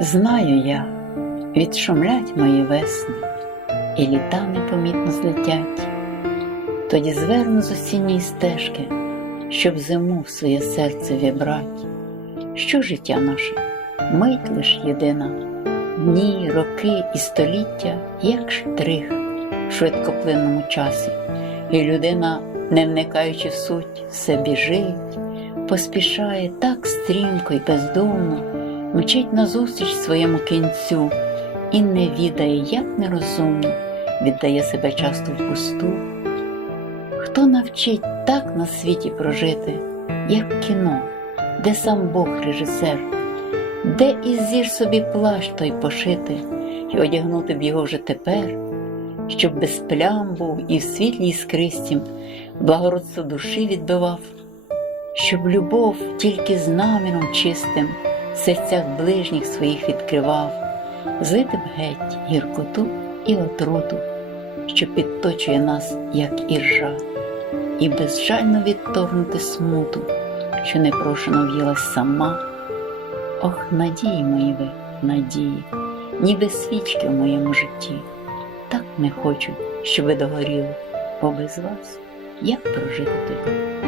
Знаю я, відшумлять мої весни, і літа непомітно злетять. Тоді зверну з осінньої стежки, щоб зиму в своє серце вібрать. Що життя наше, мить лиш єдина, дні, роки і століття, як штрих в швидкоплинному часі, і людина, не вникаючи в суть, все біжить, поспішає так стрімко й бездумно, мчить назустріч своєму кінцю і не відає, як нерозумно, віддає себе часто впусту. Хто навчить так на світі прожити, як кіно, де сам Бог режисер, де і зір собі плащ той пошити і одягнути б його вже тепер, щоб без плям був і в світлій іскристім благородство душі відбивав, щоб любов тільки знаменом чистим серцях ближніх своїх відкривав, злити б геть гіркоту і отруту, що підточує нас, як іржа і безжально відторгнути смуту, що непрошено в'їлась сама. Ох, надії мої ви, надії, ніби свічки в моєму житті. Так не хочу, щоб ви догоріли, бо без вас як прожити тобі?